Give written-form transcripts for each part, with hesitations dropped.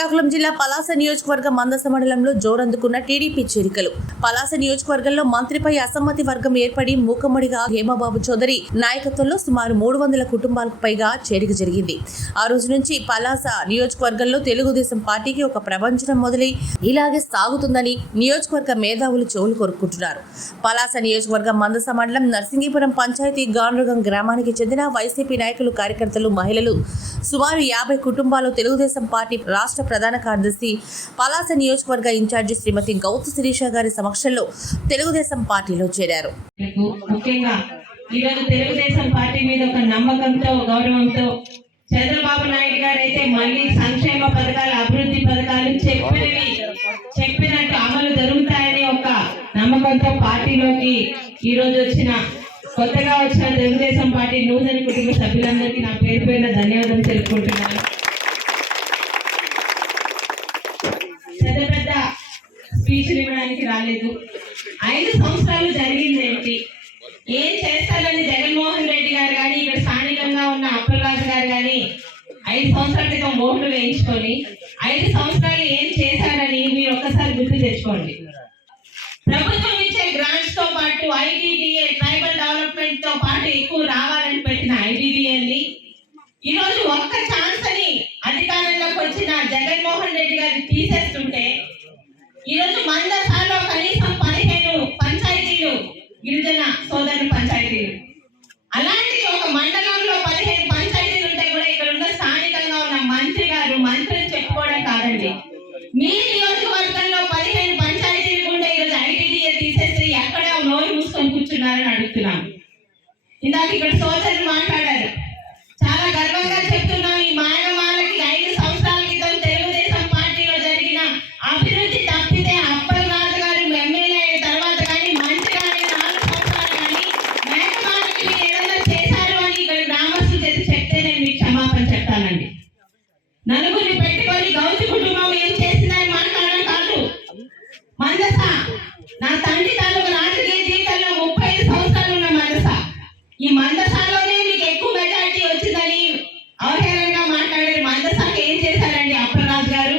శ్రీకాకుళం జిల్లా పలాస నియోజకవర్గ మందస మండలంలో జోరందుకున్న టీడీపీ చేరికలు. పలాస నియోజకవర్గంలో మంత్రిపై అసమ్మతి వర్గం ఏర్పడి మూకమ్మడిగా హేమబాబు చౌదరి నాయకత్వంలో సుమారు 300 కుటుంబాలకు పైగా చేరిక జరిగింది. ఆ రోజు నుంచి పలాస నియోజకవర్గంలో తెలుగుదేశం పార్టీకి ఒక ప్రపంచం మొదలై ఇలాగే సాగుతుందని నియోజకవర్గ మేధావులు చెవులు కోరుకుంటున్నారు. పలాస నియోజకవర్గ మందస మండలం నర్సింగిపురం పంచాయతీ గాండ్రగం గ్రామానికి చెందిన వైసీపీ నాయకులు, కార్యకర్తలు, మహిళలు సుమారు 50 కుటుంబాలు తెలుగుదేశం పార్టీ రాష్ట్ర ప్రధాన కార్యదర్శి, పలాస నియోజకవర్గ ఇన్ఛార్జి శ్రీమతి గౌతు శిరీష గారి సమక్షంలో తెలుగుదేశం పార్టీలో చేరారు. ముఖ్యంగా ఈరోజు తెలుగుదేశం పార్టీ మీద ఒక నమ్మకంతో, గౌరవంతో చంద్రబాబు నాయుడు గారు అయితే మళ్ళీ సంక్షేమ పథకాలు, అభివృద్ధి పథకాలు చెప్పినట్టు అమలు జరుగుతాయని ఒక నమ్మకంతో పార్టీలోకి ఈ రోజు కొత్తగా వచ్చిన తెలుగుదేశం పార్టీ నూతన కుటుంబ సభ్యులందరికీ నా పేరు పేరున ధన్యవాదాలు తెలుపుకుంటున్నాను. పెద్ద స్పీచ్లు ఇవ్వడానికి రాలేదు. 5 సంవత్సరాలు జరిగింది ఏంటి, ఏం చేస్తారని జగన్మోహన్ రెడ్డి గారు కానీ, ఇక్కడ స్థానికంగా ఉన్న అప్పలరాజు గారు కానీ 5 సంవత్సరాల క్రితం ఓట్లు వేయించుకొని 5 సంవత్సరాలు ఏం చేశారని మీరు ఒక్కసారి గుర్తు తెచ్చుకోండి. ప్రభుత్వం ఇచ్చే గ్రాంట్స్ తో పాటు ఐటీడీఏ, ట్రైబల్ డెవలప్మెంట్ తో పాటు ఎక్కువ రావాలని పెట్టిన ఐటీడీఏని ఈరోజు ఒక్క ఛాన్స్ అని అధికారంలోకి వచ్చిన జగన్మోహన్ రెడ్డి గారిని తీసేస్తుంటే, ఈరోజు మందసాలో కనీసం 15 పంచాయతీలు గిరిజన సోదరు పంచాయతీలు, అలాంటి ఒక మండలంలో 15 పంచాయతీలు ఉంటే కూడా ఇక్కడ ఉన్న స్థానికంగా ఉన్న మంత్రి గారు మంత్రిని చెప్పుకోవడం కాదండి, మీ నియోజకవర్గంలో 15 పంచాయతీలు ఉంటే ఈరోజు ఐటీడీఏ తీసేస్తే ఎక్కడ నోరు మూసుకొని కూర్చున్నారని అడుగుతున్నాను. ఇందాక ఇక్కడ సోదరులు మాట్లాడారు, చాలా గర్వంగా చెప్తున్నాం. ఈ మానవాళ్ళకి 5 సంవత్సరాల క్రితం తెలుగుదేశం పార్టీలో జరిగిన అభివృద్ధి తప్పితే అప్పలరాజు గారు ఎమ్మెల్యే అయిన తర్వాత కానీ, మంత్రి కానీ 4 సంవత్సరాలు కానీ మేకమాలకి మీరు ఏదైనా చేశారు అని ఇక్కడ గ్రామస్తులు చెప్తే నేను మీకు క్షమాపణ చెప్తానండి. నలుగురిని పెట్టుకొని గౌతు కుటుంబం ఏం చేసిందని మాట్లాడడం కాదు. మందస నా తండ్రి తాలూకు రాజకీయ జీవితంలో 35 సంవత్సరాలు ఉన్న మందస, ఈ మందసలోనే మీకు ఎక్కువ మెజారిటీ వచ్చిందని అవహేళనగా మాట్లాడారు. మందసకి ఏం చేశారండి అప్పలరాజు గారు?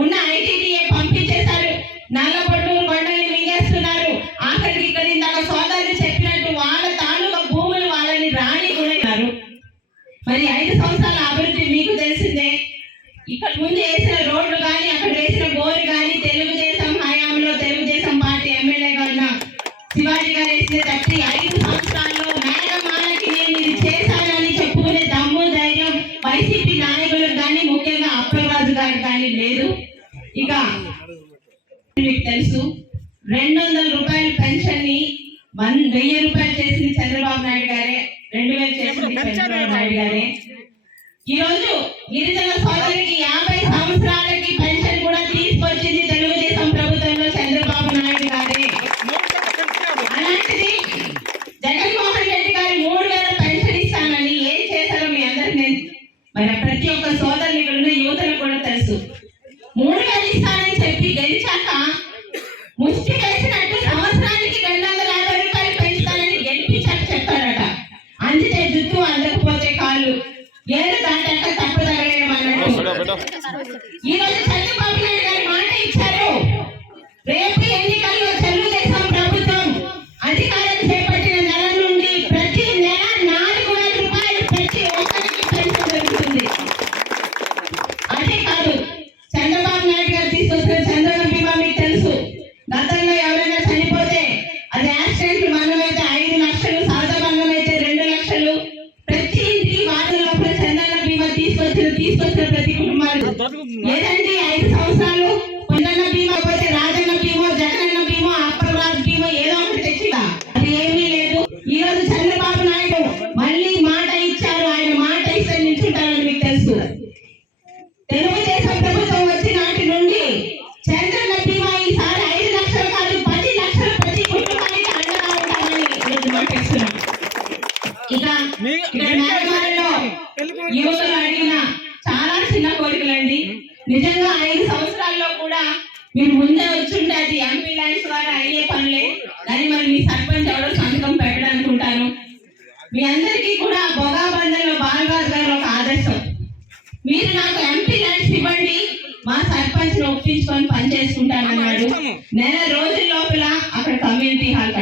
ఉన్న ఐటీడీఏ పంపించేశారు, నల్లపొట్టూరు కొండల్ని మింగేస్తున్నారు. ఆఖరికి ఇక్కడ ఇందాక సోదరులు చెప్పినట్టు వాళ్ళ తాలూకా భూములు వాళ్ళని రాణి కూడా. మరి 5 సంవత్సరాల అభివృద్ధి మీకు తెలిసిందే. ఇక్కడ ముందు వేసిన రోడ్లు కానీ, అక్కడ వేసిన బోరు కానీ తెలుగుదేశం హయాంలో తెలుగుదేశం పార్టీ ఎమ్మెల్యేగా ఉన్న శివాజీ గారు వేసిన తట్టి 5 సంవత్సరాల్లో మేఘమాలకి నేను ఇది చేశానని చెప్పుకునే దమ్ము, ధైర్యం వైసీపీ నాయకులకు కానీ, ముఖ్యంగా అప్పలరాజు గారికి కానీ లేదు. ఇక మీకు తెలుసు, 200 రూపాయల పెన్షన్ ని 1000 రూపాయలు చేసింది చంద్రబాబు నాయుడు గారే, 2000 చేసింది చంద్రబాబు నాయుడు గారే. ఈ రోజు గిరిజన సోదరులకి 50 సంవత్సరాలకి పెన్షన్ కూడా తీసుకొచ్చింది తెలుగుదేశం ప్రభుత్వంలో చంద్రబాబు నాయుడు గారే. అలాంటిది జగన్మోహన్ రెడ్డి గారు 3000 పెన్షన్ ఇస్తానని ఏం చేశారో మీ అందరికి మరి ప్రతి ఒక్క సోదరులు ఇక్కడ ఉన్న యువతలకు కూడా తెలుసు. 3000 ఇస్తానని చెప్పి గెలిచాక ముష్టి వేసినట్టు సంవత్సరానికి 250 రూపాయలు పెంచుతానని గెలిపించాక చెప్పారట. అందితే జుట్టు, అందకపోతే కాళ్ళు, ఏడు దాటాక తప్పు తగలేయడం అన్నట్టు. ఈ రోజు చంద్రబాబు నాయుడు గారు మాట ఇచ్చారు, రేపు ఎన్నికల్లో తెలుగుదేశం ప్రభుత్వం అధికారం చేపట్టిన నెల నుండి ప్రతి నెల 4000 రూపాయలు ప్రతి ఒక్కరికి పెన్షన్ దొరుకుతుంది. అదే కాదు, చంద్రబాబు నాయుడు గారు తీసుకొచ్చిన చంద్రబాబు బీమా మీకు తెలుసు. గతంలో ఎవరైనా చనిపోతే అది యాక్సిడెంట్ మరణం అయితే 5 లక్షలు, సహజ మరణం అయితే 2 లక్షలు, ప్రతి ఇంటికి వారి లోపల చంద్రబాబు బీమా తీసుకొచ్చిన ప్రతి కుటుంబాలు లేదండి 5 సంవత్సరాలు పొందన్న బీమా పోతే రాజన్న బీమో, జగనన్న బీమో, అప్పలరాజు బీమో ఏదో ఒకటి తెచ్చిదా, అది ఏమీ లేదు. ఈ రోజు చంద్రబాబు నాయుడు మళ్ళీ మాట ఇచ్చారు, ఆయన మాట ఇస్తే నిల్చుంటారని మీకు తెలుసు. తెలుగుదేశం ప్రభుత్వం వచ్చి నాటి నుండి చంద్రన్న బీమా ఈసారి 5 లక్షలు కాదు 10 లక్షలు ప్రతి కుటుంబానికి అండగా ఉంటామని మాట ఇస్తున్నాం. ఇక మేఘమాలలో యువకులు అడిగిన చాలా చిన్న కోరికలండి. నిజంగా 5 సంవత్సరాల్లో కూడా మీరు ముందే వచ్చుంటే అది ఎంపీ లైన్స్ ద్వారా అయ్యే పనులే, కానీ మరి మీ సర్పంచ్ ఎవరో సంతకం పెట్టడానుకుంటాను. మీ అందరికీ కూడా బొగాబందలో బాలరాజు గారు ఒక ఆదర్శం. మీరు నాకు ఎంపీ లైన్స్ ఇవ్వండి, మా ఉపయోగించుకొని పని చేసుకుంటానన్నాడు. నెల రోజుల లోపల అక్కడ కమ్యూనిటీ హాల్